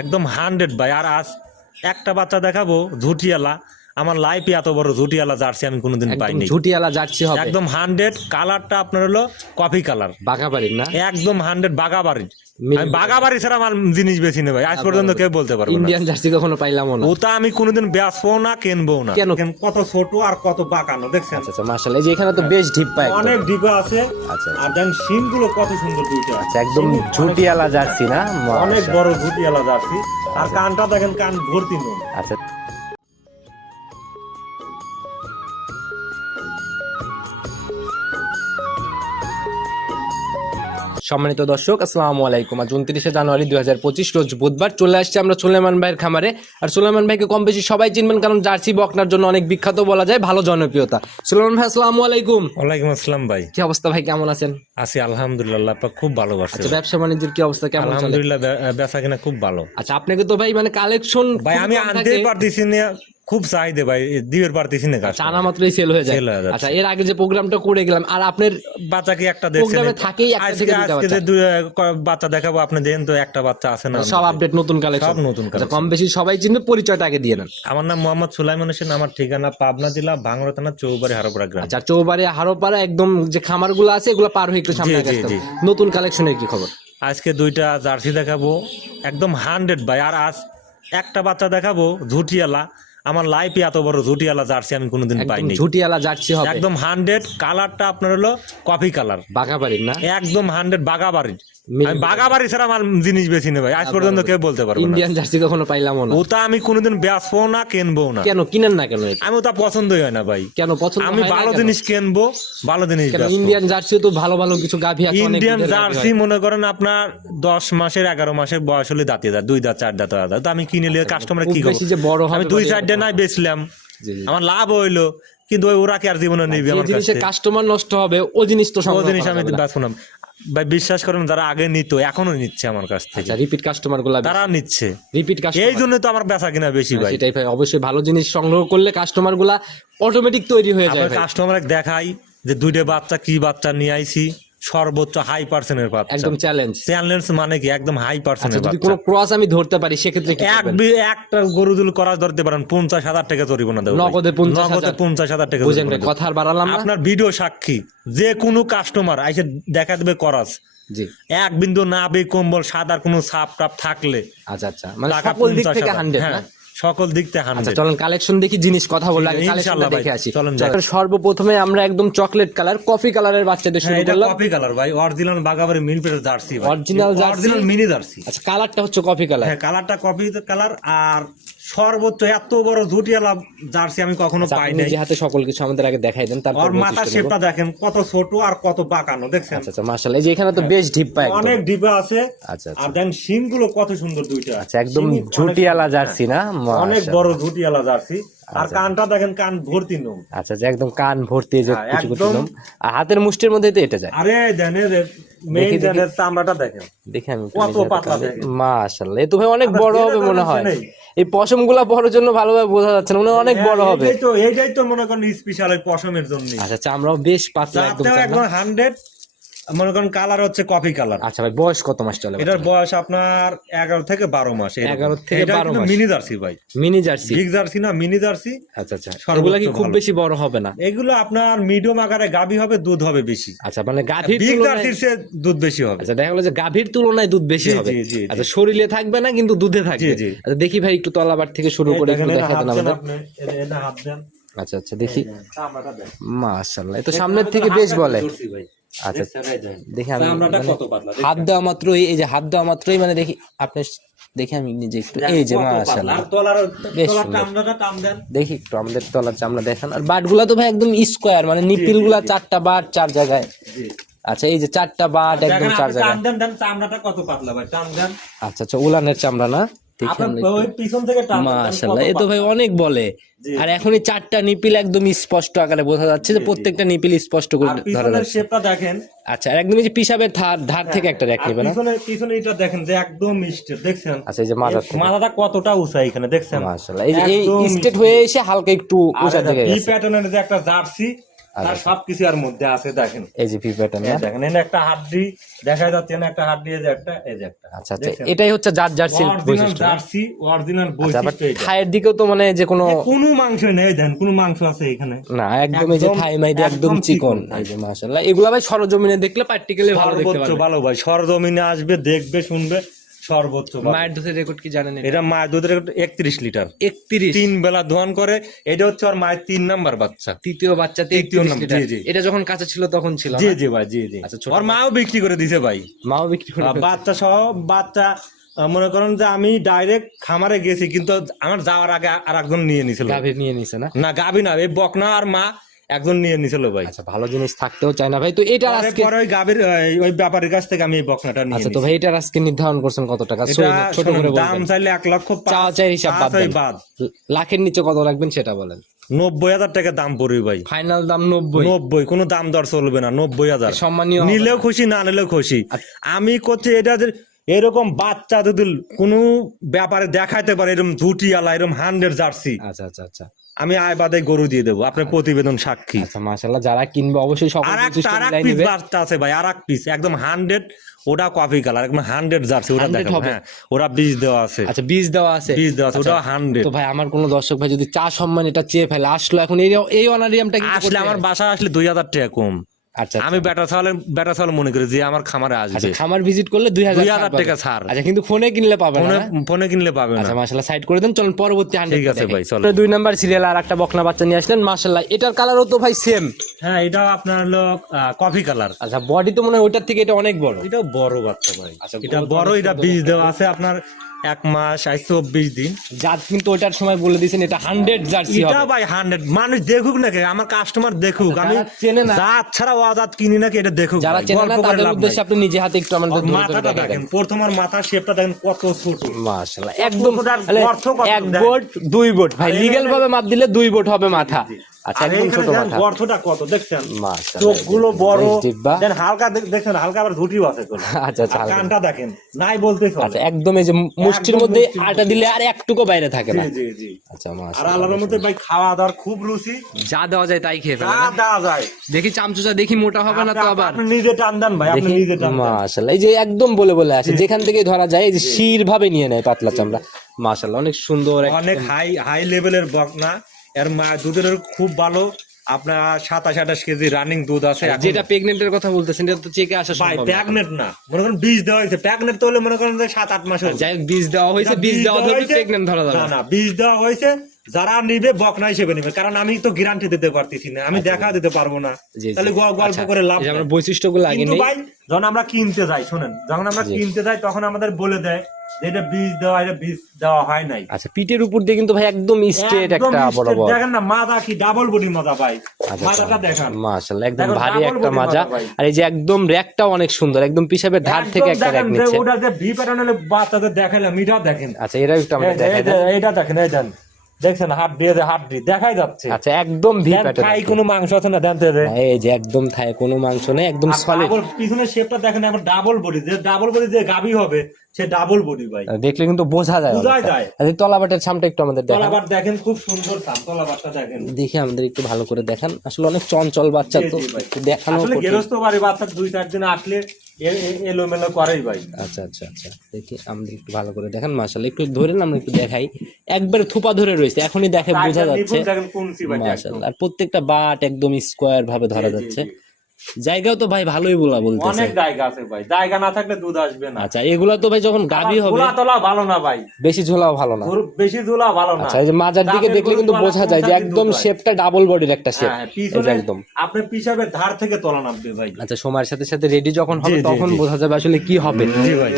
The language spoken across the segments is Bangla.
একদম হান্ড্রেড ভাই। আর আজ একটা বাচ্চা দেখাবো ঝুটিয়ালা আমার লাইফে এত বড় ঝুটিয়ালা জার্সি আমি কোনোদিন পাইনি। ঝুটিয়ালা জার্সি হবে। একদম হান্ড্রেড কালারটা আপনার হলো কফি কালার বাঘাবাড়ির না? একদম হান্ড্রেড বাগাবাড়ি মিল- আমি বাগাবাড়ি ছাড়া আমার জিনিস বেশি নেই আজ পর্যন্ত কেউ বলতে পারব ইন্ডিয়ান জার্সি কখনো পাইলাম না। ওটা আমি কোনোদিন বেচবো না কিনবো না। কেন? কত ছোট আর কত বাঁকানো দেখছেন? আচ্ছা আচ্ছা মাশাআল্লাহ। এই যে এখানে তো বেশ ঢিপ পায় অনেক ডিপা আছে। আচ্ছা আর দেন সিমগুলো কত সুন্দর দুইটা। আচ্ছা একদম ঝুটিয়ালা জার্সি না? অনেক। বড় ঝুটিয়ালা জার্সি। আর কানটা দেখেন কান ভর্তি নুন। আচ্ছা। সম্মানিত দর্শক আসসালামু আলাইকুম। আজ উনত্রিশে জানুয়ারি দুই হাজার পঁচিশ রোজ বুধবার চলে আসছে আমরা সুলেমান ভাইয়ের খামারে। আর সুলেমান ভাইকে কম বেশি সবাই চিনবেন কারণ জার্সি বকনার জন্য অনেক বিখ্যাত বলা যায় ভালো জনপ্রিয়তা। সুলেমান ভাই আসসালামু আলাইকুম। ওয়ালাইকুম আসসালাম ভাই। কি অবস্থা ভাই কেমন আছেন? আছি আলহামদুলিল্লাহ আপা খুব ভালোবাসছে আচ্ছা ব্যবসা বাণিজ্যের কি অবস্থা কেমন আলহামদুলিল্লাহ বে- বেচা কিনা খুব ভালো। আচ্ছা আপনাকে তো ভাই মানে কালেকশন ভাই আমি আনতেই পারতেছি না। খুব চাহিদা ভাই দিবের পারতেছি না চানা মাত্রই সেল হয়ে যায়। আচ্ছা এর আগে যে প্রোগ্রামটা করে গেলাম আর আপনার বাচ্চা কি একটা প্রোগ্রামে থাকেই একটা আজকে থেকে আজকে যে বাচ্চা। দেখাবো আপনি দেখেন তো একটা বাচ্চা আছে না সব আপডেট নতুন কালেকশন সব নতুন আচ্ছা, collection। কম বেশি সবাই চিনবে পরিচয়টা আগে দিয়ে নেন। আমার নাম মোহাম্মদ সুলাইমান হোসেন আমার ঠিকানা পাবনা জেলা ভাঙড়া থানা চৌবাড়ি হারোপাড়া গ্রাম। আচ্ছা চৌবাড়ি হারোপাড়া একদম যে খামারগুলো আছে এগুলো পার হয়ে একটু সামনে আসতে নতুন কালেকশনের কি খবর? আজকে দুইটা জার্সি দেখাবো একদম হান্ড্রেড ভাই আর আজ একটা বাচ্চা দেখাবো ঝুটিয়ালা আমার লাইফে এত বড় ঝুটিয়ালা জার্সি আমি কোনোদিন পাইনি। ঝুটিয়ালা জার্সি হবে। একদম হান্ড্রেড কালারটা আপনার হলো কফি কালার বাঘাবাড়ির না? একদম হান্ড্রেড বাঘাবাড়ির। বাগাবাড়ি ছাড়া আমার জিনিস বেশি নেই ভাই। আজ পর্যন্ত কেউ বলতে পারব ইন্ডিয়ান জার্সি কখনো পাইলাম না। ওটা আমি কোনোদিন বেচবো না কিনবো না। কেন? কিনেন না কেন আমি ওটা পছন্দই হয় না ভাই। কেন? পছন্দ আমি ভালো জিনিস কিনবো ভালো জিনিস ইন্ডিয়ান জার্সি তো ভালো ভালো কিছু গাভি আছে ইন্ডিয়ান জার্সি মনে করেন আপনার দশ মাসের এগারো মাসের বয়স হলে দাঁতিয়ে যায় দুই দাঁত চার দাঁত যায় তো আমি কিনে নিলে কাস্টমার কি করব? বেশি যে বড় আমি দুই চারটে নাই বেচলাম। আমার লাভ হইল কিন্তু ওরা কি আর জীবনে নিবে আমার কাছে? কাস্টমার নষ্ট হবে ও জিনিস তো ও জিনিস আমি বেচবো না। ভাই বিশ্বাস করেন যারা আগে নিত এখনও নিচ্ছে আমার কাছ থেকে। আচ্ছা রিপিট কাস্টমারগুলা তারা নিচ্ছে। রিপিট কাস্টমার এই জন্য তো আমার বেচা কিনা বেশি ভাই। সেটাই ভাই অবশ্যই ভালো জিনিস সংগ্রহ করলে কাস্টমারগুলা অটোমেটিক তৈরি হয়ে যায়। কাস্টমার দেখাই যে দুইটা বাচ্চা কি বাচ্চা নিয়ে আইছি। সর্বোচ্চ হাই পার্সেন্টের একদম চ্যালেঞ্জ চ্যালেঞ্জ মানে কি? একদম হাই আচ্ছা পার্সেন্টের যদি কোনো ক্রস আমি ধরতে পারি সেক্ষেত্রে এক একটা গরু দুল ধরতে পারেন পঞ্চাশ হাজার টাকা জরিমানা দেবো নগদে নগদে পঞ্চাশ হাজার টাকা বুঝেন। কথা আর বাড়ালাম আপনার ভিডিও সাক্ষী যে কোনো কাস্টমার আইসে দেখা দেবে করাস এক বিন্দু না বে কম্বল সাদার কোনো সাপ টাপ থাকলে আচ্ছা আচ্ছা। মানে টাকা সকল দিক থেকে হান্ড্রেড হ্যাঁ, না? সকল দিক থেকে আচ্ছা চলেন কালেকশন দেখি জিনিস কথা বলে আগে কালেকশনটা দেখে আসি। সর্বপ্রথমে আমরা একদম চকলেট কালার কফি কালারের বাচ্চাদের শুরু এটা করলাম। কপি কালার ভাই অরিজিনাল বাগাবাড়ি মিল পেটের jersey original jersey? Original mini jersey. আচ্ছা কালারটা হচ্ছে কফি কালার হ্যাঁ কালারটা কফি কালার আর সর্বোচ্চ এত বড় জুটিয়ালা জার্সি আমি কখনো পাই নাই হাতে সকল কিছু আমাদের আগে দেখাই দেন তারপর নেব। শেপটা দেখেন কত ছোট আর কত বাঁকানো দেখছেন? আচ্ছা আচ্ছা মাশাআল্লাহ এই যে এখানে তো বেশ ঢিপ পায় একদম। অনেক ডিপে আছে। আচ্ছা আচ্ছা। আর দেন সিংগুলো কত সুন্দর দুইটা। আচ্ছা একদম শিং ঝুটিয়ালা জার্সি না? অনেক বড় ঝুটিয়ালা জার্সি। আর কানটা দেখেন কান ভর্তি নুন আচ্ছা যে একদম কান ভর্তি যে হ্যাঁ, কুচি কুচি একদম। আর হাতের মুষ্টির মধ্যে তো এটা যায়। আরে দেনে মেইন দেখি, চামড়াটা দেখেন। দেখে আমি কত নিজে হাতে পাতলা দেখেন। মাশাআল্লাহ। এ তো ভাই অনেক বড় হবে মনে হয়। এই পশমগুলা বড় জন্য ভালোভাবে বোঝা যাচ্ছে না। মনে অনেক বড় হ্যাঁ, হবে। এইটাই তো এইটাই তো মনে করেন স্পেশাল পশমের জন্য আচ্ছা চামড়াও বেশ পাতলা একদম তাতেও চামড়া। একদম হান্ড্রেড মনে করেন কালার হচ্ছে কফি কালার আচ্ছা ভাই বয়স কত মাস চলে এটার বয়স আপনার এগারো থেকে বারো মাস এগারো থেকে এটা 12 কিন্তু মাস। মিনি জার্সি ভাই। মিনি জার্সি বিগ জার্সি না মিনি জার্সি আচ্ছা আচ্ছা। সর্বোচ্চ কি খুব। বেশি বড় হবে না? এগুলো আপনার মিডিয়াম আকারে গাবি হবে দুধ হবে বেশি। আচ্ছা মানে গাভীর বিগ জার্সির চেয়ে দুধ বেশি হবে। আচ্ছা দেখা গেলো যে গাভীর তুলনায় দুধ বেশি হবে। জি, জি, জি। আচ্ছা শরীরে থাকবে না কিন্তু দুধে থাকবে। জি, জি। আচ্ছা দেখি ভাই একটু তলাবার থেকে শুরু করে একটু দেখা দেন আমাদের। আপনি, এটা- এটা হাত দেন। আচ্ছা আচ্ছা দেখি। মাশাআল্লাহ তো সামনের থেকে বেশ বলে। আচ্ছা। দেখি আমি মানে? হাত দেওয়া মাত্রই এই যে হাত দেওয়া মাত্রই মানে দেখি আপনি দেখি আমি নিজে একটু এই যে মাশাআল্লাহ। বেশ। দেখি একটু আমাদের তলার চামড়া দেখান। আর বাটগুলা তো ভাই একদম স্কোয়ার মানে নিপিলগুলা চারটা বাট চার জায়গায়। আচ্ছা এই যে চারটা বাট একদম চার জায়গায়। টান দেন, দেন, চামড়াটা কত পাতলা ভাই, আচ্ছা আচ্ছা উলানের চামড়া না? দেখি আপনার আমরা একটু। ওই পিছন থেকে টান দেন, দেন, মাশাআল্লাহ কত এ তো ভাই অনেক বলে। আর এখন চারটা নিপিল একদম স্পষ্ট আকারে বোঝা যাচ্ছে যে প্রত্যেকটা নিপিল স্পষ্ট করে ধরা যাচ্ছে। শেপটা দেখেন। আচ্ছা একদম এই যে পিসাবের ধার ধার থেকে একটা পিছনে পিছনে এটা দেখেন যে একদম দেখছেন? আচ্ছা এই যে মাথা মাথাটা কতটা উঁচা এখানে দেখছেন? এই যে স্টেট হয়ে এসে হালকা একটু উঁচা দিকে বি গেছে। প্যাটার্নের যে একটা জার্সি তার সবকিছু আর মধ্যে আছে দেখেন। এই যে এই দেখেন এখানে একটা হাড্ডি দেখা যাচ্ছে না একটা হাড্ডি এই যে একটা এই যে একটা। আচ্ছা আচ্ছা এটাই হচ্ছে জাত জার্সির অরিজিনাল বৈশিষ্ট্য জার্সি অরিজিনাল আচ্ছা বৈশিষ্ট্য এটা থায়ের দিকেও তো মানে যে কোনো কোনো মাংস নেই দেন কোনো মাংস আছে এখানে। না একদম এই যে থাই মাইদি একদম চিকন। এই যে মাশাআল্লাহ। এগুলা ভাই সরজমিনে দেখলে প্র্যাকটিক্যালি ভালো দেখতে পারবে। ভালো ভাই। সরজমিনে আসবে দেখবে শুনবে। সর্বোচ্চ মায়ের দুধের রেকর্ড কি জানেন এটা? মায়ের দুধের একত্রিশ লিটার। একত্রিশ? তিন বেলা দোয়ান করে এটা হচ্ছে ওর মায়ের তিন নাম্বার বাচ্চা। তৃতীয় বাচ্চাতে তৃতীয় 31 নাম, লিটার। জি, জি। এটা যখন কাছে ছিল তখন ছিল জি জি ভাই জি জি। আচ্ছা, ওর মাও বিক্রি করে দিছে ভাই। মাও বিক্রি করে বাচ্চা সহ বাচ্চা মনে করেন যে আমি ডাইরেক্ট খামারে গেছি কিন্তু আমার যাওয়ার আগে আর একজন নিয়ে নিছিল গাভীর নিয়ে নিছে না? না গাবি না এই বকনা আর মা একজন নিয়ে নিছিল ভাই। আচ্ছা ভালো জিনিস থাকতেও চায় না ভাই। তো পরে আজকে পরে ওই গাবির ওই ব্যাপারীর কাছ থেকে আমি এই বকনাটা নিয়ে আচ্ছা তো ভাই এটার আজকে নির্ধারণ করছেন কত টাকা? এটা ছোট করে দাম চাইলে এক লক্ষ পাঁচ- চাওয়া চাই হিসাব বাদ দেন। বাদ। লাখের নিচে কত রাখবেন সেটা বলেন। নব্বই হাজার টাকা দাম পড়বে ভাই। ফাইনাল দাম নব্বই। নব্বই কোনো দাম দর চলবে না নব্বই হাজার। সম্মানীয় নিলেও খুশি না নিলেও খুশি। আমি করছি এটা যে এরকম বাচ্চা যদি কোনো ব্যাপারে দেখাইতে পারে এরকম ঝুটি আলা এরকম হান্ড্রেড জার্সি। আচ্ছা আচ্ছা আচ্ছা। আমি আয় বাদে গরু দিয়ে দেবো। আপনার প্রতিবেদন সাক্ষী। আচ্ছা মাশাআল্লাহ যারা কিনবে অবশ্যই সকল আর বৈশিষ্ট্য একটা আর পিস নেবে। আছে ভাই আর এক পিস একদম হান্ড্রেড ওটা কফি কালার একদম হান্ড্রেড জার্সি ওটা 100 দেখেন হ্যাঁ ওরা বীজ দেওয়া আছে। আচ্ছা বীজ দেওয়া আছে। বীজ দেওয়া আছে আচ্ছা, ওটা হান্ড্রেড তো ভাই আমার কোনো দর্শক ভাই যদি চা সম্মান এটা চেয়ে ফেলে আসলো এখন এই এই অনারিয়ামটা কি আসলে আমার। বাসা আসলে দুই হাজার টাকা কম। আচ্ছা আমি বেটা চাল বেটা চাল মনে করি যে আমার খামারে আচ্ছা আসবে খামার ভিজিট করলে দুই হাজার টাকা ছাড়। আচ্ছা কিন্তু ফোনে কিনলে পাবেন ফোনে না? ফোনে কিনলে পাবে না। আচ্ছা মাশাআল্লাহ সাইড করে দেন চলুন পরবর্তী হান্ড্রেড ঠিক আছে ভাই, চলো। দুই নাম্বার সিরিয়াল আর একটা বকনা বাচ্চা নিয়ে আসলেন মাশাআল্লাহ এটার কালারও তো ভাই সেম হ্যাঁ এটাও আপনার হলো কফি কালার আচ্ছা বডি তো মনে হয় ওইটার থেকে এটা অনেক বড়। এটা বড় বাচ্চা ভাই। আচ্ছা, এটা বড় এটা বীজ দেওয়া আছে আপনার এক মাস আজ চব্বিশ দিন। জাত কিন্তু ওইটার সময় বলে দিয়েছেন এটা হান্ড্রেড জার্সি এটা ভাই হান্ড্রেড মানুষ দেখুক নাকি আমার কাস্টমার দেখুক। আমি চেনে না- জাত ছাড়া অজাত কিনি নাকি এটা দেখুক যারা চেনে না তাদের উদ্দেশ্যে আপনি নিজে হাতে একটু আমাদের মাথাটা দেখেন। প্রথম আর মাথার শেপটা দেখেন কত ছোট। মাশাআল্লাহ একদম অর্থ এক। বোট দুই বোট ভাই আর লিগ্যাল ভাবে মাপ দিলে দুই বোট হবে মাথা। আচ্ছা একদম ছোট মাথা গর্তটা কত দেখছেন? চোখগুলো বড়। দেন হালকা দেখছেন হালকা আবার ঝুটিও আছে আচ্ছা আচ্ছা কানটা দেখেন নাই বলতে আচ্ছা একদম এই যে মুষ্টির মধ্যে আটা দিলে আর একটুকু বাইরে থাকে না। জি জি জি। আচ্ছা আর আল্লাহর মধ্যে ভাই খাওয়া দাওয়ার খুব রুচি। যা দেওয়া যায় তাই খেয়ে ফেলে যা দেওয়া যায়। দেখি চামচুচা দেখি মোটা হবে না তো আবার। আপনি নিজে টান দেন ভাই আপনি নিজে টান মাশাআল্লাহ এই যে একদম বলে বলে আসে যেখান থেকে ধরা যায় এই যে শির ভাবে নিয়ে নেয় পাতলা চামড়া। মাশাআল্লাহ অনেক সুন্দর অনেক হাই হাই লেভেলের বকনা। এর দুধের খুব ভালো। আপনার সাতাশ আঠাশ কেজি রানিং দুধ আছে। যেটা প্রেগনেন্টের কথা বলতেছেন এটা তো চেকে আসা ভাই সম্ভব না। না। মনে করেন বীজ দেওয়া হয়েছে। প্যাগনেট তো হলে মনে করেন সাত আট মাস হয়েছে যাই বীজ দেওয়া হয়েছে বীজ দেওয়া হয়েছে, প্রেগনেন্ট ধরা যাবে। না না বীজ দেওয়া হয়েছে যারা নিবে বকনা হিসেবে নিবে। কারণ আমি তো গ্যারান্টি দিতে পারতেছি না আমি দেখা দিতে পারব না। আচ্ছা। তাহলে গল্প আচ্ছা, করে লাভ আমরা বৈশিষ্ট্যগুলো আগে ভাই যখন আমরা কিনতে যাই শোনেন যখন আমরা কিনতে যাই তখন আমাদের বলে দেয় যে এটা বীজ দেওয়া এটা বীজ দেওয়া হয় নাই। আচ্ছা পিঠের উপর দিয়ে কিন্তু ভাই একদম স্ট্রেট একটা বড় বড় দেখেন না মাথা কি ডাবল বডি মাথা ভাই। আচ্ছা, মাথাটা মাশাআল্লাহ একদম ভারী একটা মাজা মাজা আর এই যে একদম অনেক সুন্দর একদম পিসাবের ধার থেকে একটা র্যাক নিচ্ছে। ওটা যে ভি প্যাটার্নের বাচ্চাদের দেখাইলাম এটা দেখেন। আচ্ছা এটা একটু আমরা দেখাই এই দেখেন এই দেন। দেখছেন হাত দিয়ে হাত দিয়ে দেখাই যাচ্ছে। আচ্ছা একদম ভি প্যাটার্ন খাই কোনো মাংস আছে না? দেন তো রে। এই যে একদম থায় কোনো মাংস নেই একদম সলিড double পিছনের শেপটা দেখেন আমার ডাবল বডি যে ডাবল বডি যে গাবি হবে সে ডাবল বডি ভাই। দেখলে কিন্তু বোঝা যায় অনেকটা। যায়। আর এই তলাবাটের সামটা একটু আমাদের দেখান। তলাবার দেখেন খুব সুন্দর সাম তলাবারটা দেখেন। দেখি আমাদের একটু ভালো করে দেখেন। আসলে অনেক চঞ্চল বাচ্চা তো একটু দেখানো আসলে। গেরস্ত বাড়ি বাচ্চা দুই চার দিন আসলে এলোমেলো করেই ভাই। আচ্ছা আচ্ছা আচ্ছা। দেখি আমরা একটু ভালো করে দেখেন মাশাআল্লাহ। একটু ধরেন আমরা একটু দেখাই। একবারে থোপা ধরে রয়েছে এখনই দেখে বোঝা যাচ্ছে। মাশাআল্লাহ। আর প্রত্যেকটা বাট একদম স্কোয়ার ভাবে ধরা যাচ্ছে। জায়গাও তো ভাই ভালোই বলা বলতেছে। অনেক জায়গা আছে ভাই জায়গা না থাকলে দুধ আসবে না। আচ্ছা এগুলা তো ভাই যখন গাবি হবে ঝোলা তোলা ভালো না ভাই। বেশি ঝোলাও ভালো না। বেশি ঝোলা ভালো না। আচ্ছা এই যে মাজার দিকে দেখলে কিন্তু বোঝা যায় যে একদম শেপটা ডাবল বডির একটা শেপ হ্যাঁ, একদম। আপনার পিসাবের ধার থেকে তোলা নামবে ভাই। আচ্ছা সময়ের সাথে সাথে রেডি যখন হবে তখন বোঝা যাবে আসলে কি হবে।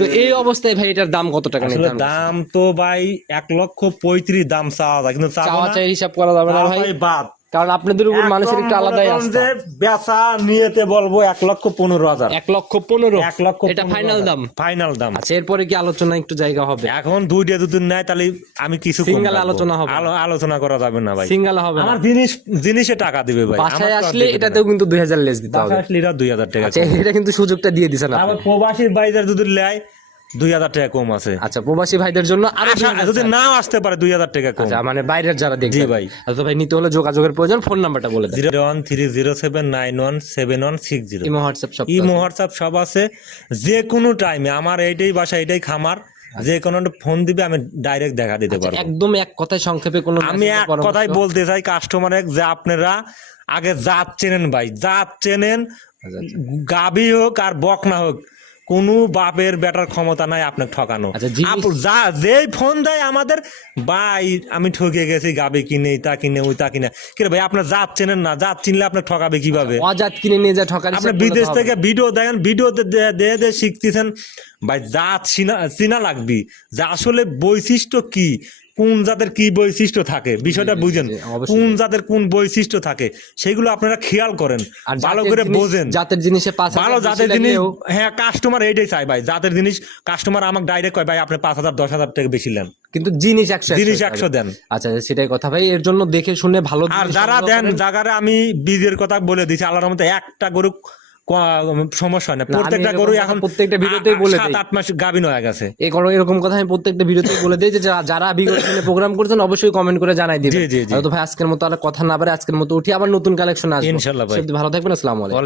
তো এই অবস্থায় ভাই এটার দাম কত টাকা আসলে দাম তো ভাই এক লক্ষ পঁয়ত্রিশ দাম চাওয়া যায় কিন্তু চাওয়া চাই হিসাব করা যাবে না ভাই বাদ। কারণ আপনাদের উপর মানুষের একটু আলাদাই আস্থা। বেচা নিয়েতে বলব এক লক্ষ পনেরো হাজার। এক লক্ষ পনেরো? এক লক্ষ এটা ফাইনাল দাম? ফাইনাল দাম। আচ্ছা এরপরে কি আলোচনা একটু জায়গা হবে? এখন দুইটা দুদিন নেয় তাহলে আমি কিছু রাখব। আলোচনা হবে। আলোচনা করা যাবে না ভাই। সিঙ্গেল হবে না। আমার জিনিস জিনিসে টাকা দিবে ভাই। বাসায় আসলে এটাতেও কিন্তু দুই হাজার লেস দিতে হবে। আসলে এরা দুই হাজার টাকা আচ্ছা এটা কিন্তু সুযোগটা দিয়ে দিছেন আপনি। আবার প্রবাসীর বাইরে যদি নেয় দুই হাজার টাকা কম আছে। আচ্ছা প্রবাসী ভাইদের জন্য আরও যদি নাও আসতে পারে দুই হাজার টাকা কম। আচ্ছা মানে বাইরের যারা দেখবে। ভাই। তো ভাই নিতে হলে যোগাযোগের প্রয়োজন ফোন নাম্বারটা বলে দেন। Zero one three zero seven nine one seven one six zero. Imo WhatsApp সব ইমো হোয়াটসঅ্যাপ সব আছে। যে কোনো টাইমে আমার এইটাই বাসা এটাই খামার। যে কোনো ফোন দিবে আমি ডাইরেক্ট দেখা দিতে পারব। একদম এক কথায় সংক্ষেপে কোনো আমি এক? কথাই বলতে চাই কাস্টমারের যে আপনারা আগে জাত চেনেন ভাই। জাত চেনেন আচ্ছা, আচ্ছা। গাবি হোক আর বকনা হোক কোনো বাপের বেটার ক্ষমতা নাই আপনাকে ঠকানো। আচ্ছা, যা যেই ফোন দেয় আমাদের ভাই আমি ঠকে গেছি গাবে কিনে তা কিনে ওই তা কিনে কিরে ভাই আপনার জাত চেনেন না? জাত চিনলে আপনাকে ঠকাবে কীভাবে? অজাত কিনে নিয়ে যা ঠকার আপনি বিদেশ থেকে ভিডিও দেখেন ভিডিওতে দিয়ে দিয়ে শিখতেছেন ভাই জাত চিনা চিনা লাগবি। যে আসলে বৈশিষ্ট্য কি? কোন জাতের কি বৈশিষ্ট্য থাকে? বিষয়টা বুঝেন। কোন জাতের কোন বৈশিষ্ট্য থাকে? সেগুলো আপনারা খেয়াল করেন আর ভালো করে বোঝেন। জাতের জিনিসে পাঁচ ভালো জাতের জিনিস হ্যাঁ কাস্টমার এইটাই চাই ভাই। জাতের জিনিস কাস্টমার আমাকে ডাইরেক্ট কয় ভাই আপনি পাঁচ হাজার দশ হাজার টাকা বেশি নেন। কিন্তু জিনিস একশো জিনিস একশো দেন। আচ্ছা সেটাই কথা। ভাই এর জন্য দেখে শুনে ভালো আর যারা দেন। জায়গারে আমি বীজের কথা বলে দিছি আল্লাহর মধ্যে একটা গরু সমস্যা আমি প্রত্যেকটা গরু এখন প্রত্যেকটা ভিডিওতেই বলে সাত। আট মাস গাভিন হয়ে গেছে এই করো এরকম কথা আমি প্রত্যেকটা ভিডিওতে বলে দিই যে যারা বিগত দিনে প্রোগ্রাম করছেন অবশ্যই কমেন্ট করে জানাই দিবেন। তো ভাই আজকের মতো আর কথা না পারে আজকের মতো উঠি আবার নতুন কালেকশন আসবে ইনশাল্লাহ ভাই। ভালো থাকবেন আসসালামু আলাইকুম